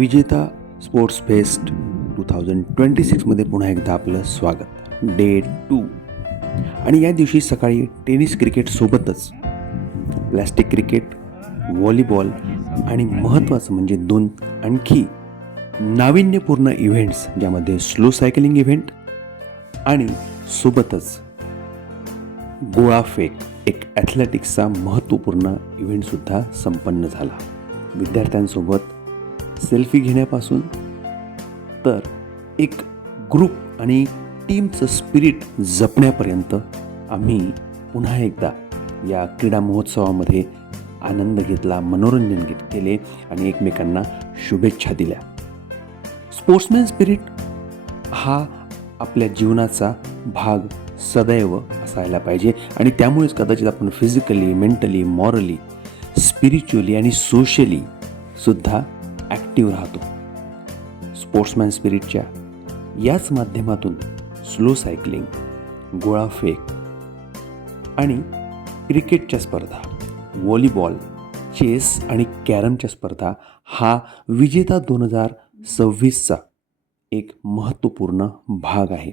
विजेता sports fest 2026मध्ये पुन्हा एकदा आपलं स्वागत. डे 2 आणि या दिवशी सकाळी टेनिस क्रिकेटसोबतच प्लॅस्टिक क्रिकेट, व्हॉलीबॉल आणि महत्त्वाचं म्हणजे दोन आणखी नाविन्यपूर्ण इव्हेंट्स, ज्यामध्ये स्लो सायकलिंग इव्हेंट आणि सोबतच गोळा फेक, एक ॲथलेटिक्सचा महत्त्वपूर्ण इव्हेंटसुद्धा संपन्न झाला. विद्यार्थ्यांसोबत सेल्फी घेण्यापासून तर एक ग्रुप आणि टीमचं स्पिरिट जपण्यापर्यंत आम्ही पुन्हा एकदा या क्रीडा महोत्सवामध्ये आनंद घेतला, मनोरंजन केले आणि एकमेकांना शुभेच्छा दिल्या. स्पोर्ट्समॅन स्पिरिट हा आपल्या जीवनाचा भाग सदैव असायला पाहिजे आणि त्यामुळेच कदाचित आपण फिजिकली, मेंटली, मॉरली, स्पिरिच्युअली आणि सोशली सुद्धा ॲक्टिव्ह राहतो. स्पोर्ट्समॅन स्पिरिटच्या याच माध्यमातून स्लो सायकलिंग, गोळा फेक आणि क्रिकेटच्या स्पर्धा, व्हॉलीबॉल, चेस आणि कॅरमच्या स्पर्धा हा विजेता 2026चा एक महत्त्वपूर्ण भाग आहे.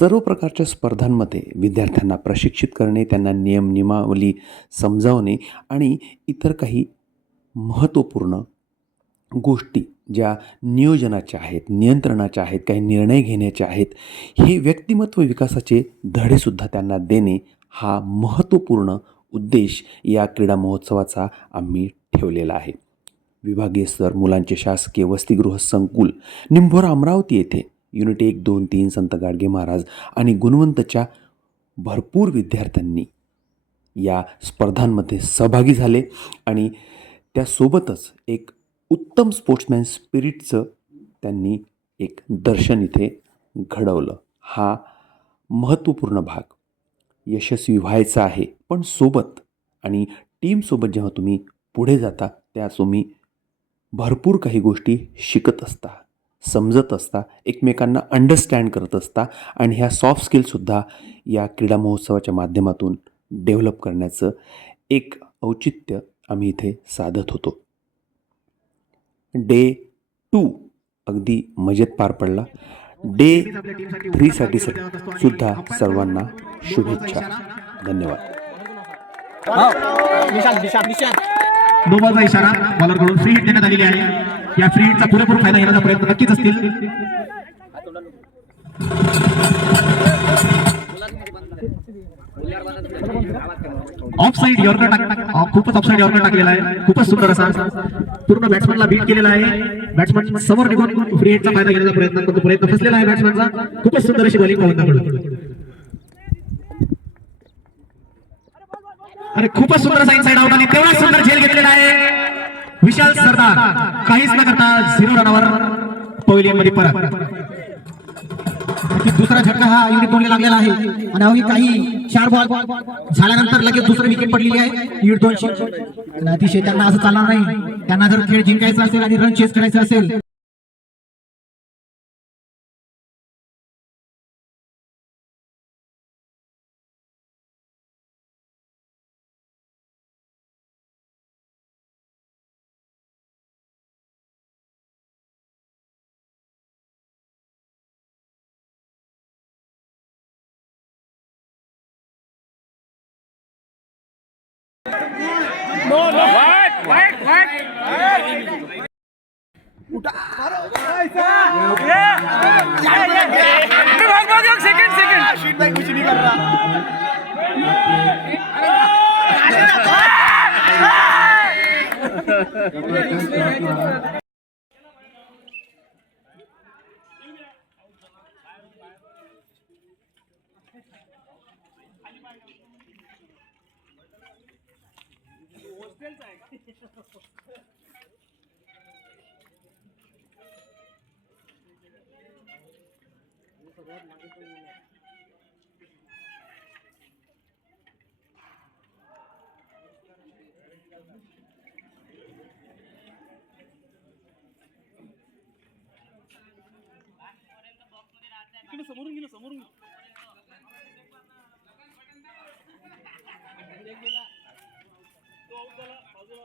सर्व प्रकारच्या स्पर्धांमध्ये विद्यार्थ्यांना प्रशिक्षित करणे, त्यांना नियमावली समजावणे आणि इतर काही महत्त्वपूर्ण गोष्टी ज्या नियोजनाच्या आहेत, नियंत्रणाच्या आहेत, काही निर्णय घेण्याचे आहेत, हे व्यक्तिमत्व विकासाचे धडेसुद्धा त्यांना देणे हा महत्त्वपूर्ण उद्देश या क्रीडा महोत्सवाचा आम्ही ठेवलेला आहे. विभागीय स्तर मुलांचे शासकीय वसतिगृह संकुल निंभोरा अमरावती येथे युनिट 1, 2, 3 संत गाडगे महाराज आणि गुणवंतच्या भरपूर विद्यार्थ्यांनी या स्पर्धांमध्ये सहभागी झाले आणि त्यासोबतच एक उत्तम स्पोर्ट्समॅन स्पिरिटचं त्यांनी एक दर्शन इथे घडवलं. हा महत्त्वपूर्ण भाग यशस्वी व्हायचा आहे, पण सोबत आणि टीमसोबत जेव्हा तुम्ही पुढे जाता त्या तुम्ही भरपूर काही गोष्टी शिकत असता, समजत असता, एकमेकांना अंडरस्टँड करत असता आणि ह्या सॉफ्ट स्किलसुद्धा या क्रीडा महोत्सवाच्या माध्यमातून डेव्हलप करण्याचं एक औचित्य आम्ही इथे साधत होतो. डे 2 अगदी मजेत पार पडला. डे 3साठी सुद्धा सर्वांना शुभेच्छा. धन्यवाद. नो बॉलचा इशारा बॉलरकडून फ्री हिट देण्यात आलेली आहे. या फ्री हिटचा पुरेपूर फायदा घेण्याचा प्रयत्न नक्कीच असतील. ऑफ साइड यॉर्कर खूपच ऑफ साइड यॉर्कर टाकलेला आहे. खूपच सुंदर असा पूर्ण बॅट्समॅनला बीट केलेला आहे. बॅट्समॅन समोर निघून फ्री हिटचा फायदा घेण्याचा प्रयत्न फसलेला आहे बॅट्समॅनचा. खूपच सुंदर अशी बॉलिंग गोलंदाजाकडून. अरे खूपच सुंदर असा इनसाइड आउट आणि तेवढा सुंदर झेल घेतलेला आहे विशाल सरदार. काहीच न करता 0 रनावर पवेलियन मध्ये परत. दुसरा झटका हा युनिट 2 लागलेला आहे आणि अवघी काही 4 बॉल झाल्यानंतर लगेच दुसरी विकेट पडलेली आहे युनिट 2 ची. अतिशय त्यांना असं चालणार नाही. त्यांना जर खेळ जिंकायचा असेल आणि रन चेस करायचा असेल समोरून गेलो तो आउट झाला बाजूला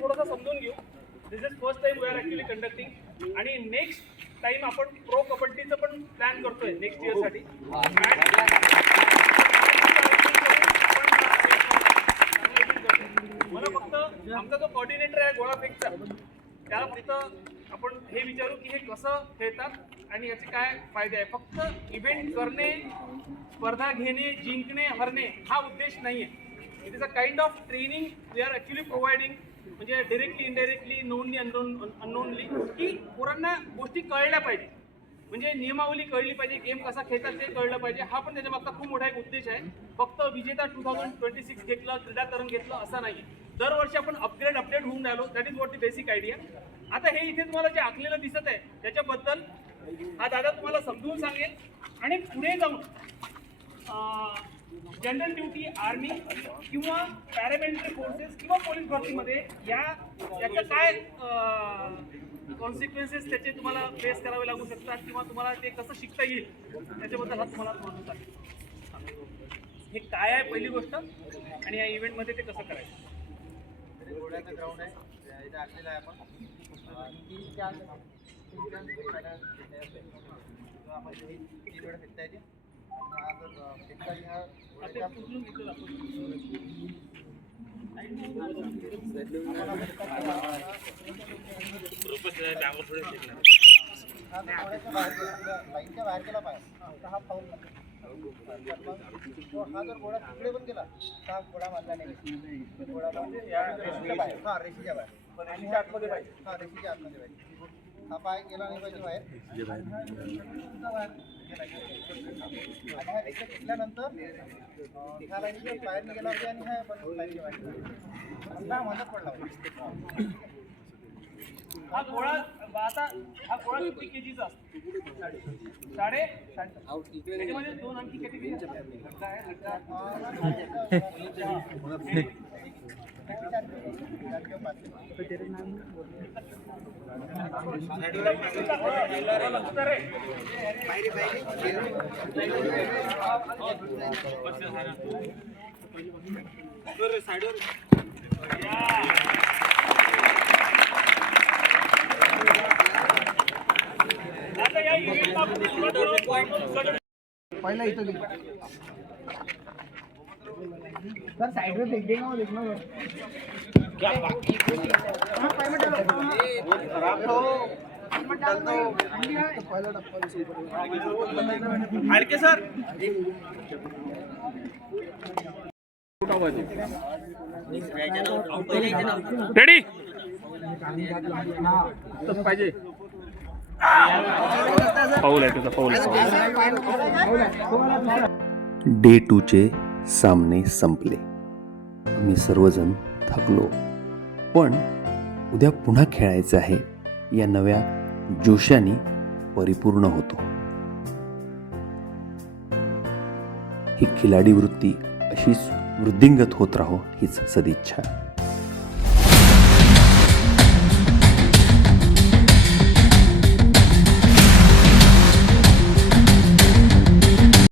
थोडंसं समजून घेऊ. This is first time we are actually conducting आणि नेक्स्ट टाइम आपण प्रो कबड्डीचं पण प्लॅन करतोय नेक्स्ट इयर साठी. मला फक्त आमचा जो कोऑर्डिनेटर आहे गोळाफेकचा त्याला फक्त आपण हे विचारू की हे कसं खेळतात आणि याचे काय फायदे आहे. फक्त इव्हेंट करणे, स्पर्धा घेणे, जिंकणे, हरणे हा उद्देश नाही आहे. It is a kind of training we are actually providing, म्हणजे डायरेक्टली इनडायरेक्टली नोनली अननोनली, की पोरांना गोष्टी कळल्या पाहिजे. म्हणजे नियमावली कळली पाहिजे, गेम कसा खेळतात ते कळलं पाहिजे. हा पण त्याच्यामागचा खूप मोठा एक उद्देश आहे. फक्त विजेता 2026 घेतलं, क्रीडाकरण घेतलं असं नाही. दरवर्षी आपण अपडेट होऊन राहिलो. That is what the basic idea. आता हे इथे तुम्हाला जे आखलेलं दिसत आहे त्याच्याबद्दल हा दादा तुम्हाला समजून सांगेल. आणि पुढे जाऊन जनरल ड्युटी, आर्मी किंवा पॅरामिलिटरी फोर्सेस किंवा पोलीस भरतीमध्ये याचं काय कॉन्सिक्वेन्सेस त्याचे तुम्हाला फेस करावे लागू शकतात किंवा तुम्हाला ते कसं शिकता येईल त्याच्याबद्दल हा तुम्हाला म्हणून सांगेल. हे काय आहे पहिली गोष्ट आणि या इव्हेंटमध्ये ते कसं करायचं. घोड्याचं ग्राउंड आहे इथे आणलेलं आहे आपण. आपण 3 वेळा फिरता येते. हा जर फिरता हा लाईनच्या बाहेर गेला पाहिजे हा फाऊल. हा जर घोडा तिकडे पण गेला तर हा घोडा मारला नाही. घोडा रेषेच्या बाहेर, हा रेषेच्या बाहेर, रेषेच्या आतमध्ये पाहिजे. हा रेषेच्या आतमध्ये पाहिजे. हा पाय गेला नाही पाहिजे बाहेर. आणि हा रेषा घेतल्यानंतर ह्या लाईनच्या बाहेर गेला पाहिजे आणि ह्या पण लाईनच्या बाहेर हा मदत पडला पाहिजे. हा घोडा आता हा घोडा किती केजीचा असतो. साडे त्याच्यामध्ये 2 आणखी कॅटेगरी असतात. आता या इव्हेंटला पहिला इथं सर साइड में देख देगा वो देखना क्या बाकी खराब हो हाडके सर रेडी पाहिजे फाऊल आहे तुझा फाऊल डे 2चे सामने संपले. आम्ही सर्वजण थकलो, पण उद्या पुन्हा खेळायचं आहे या नव्या जोशाने परिपूर्ण होतो. ही खिलाडी वृत्ती अशीच वृद्धिंगत होत राहो हीच सदिच्छा.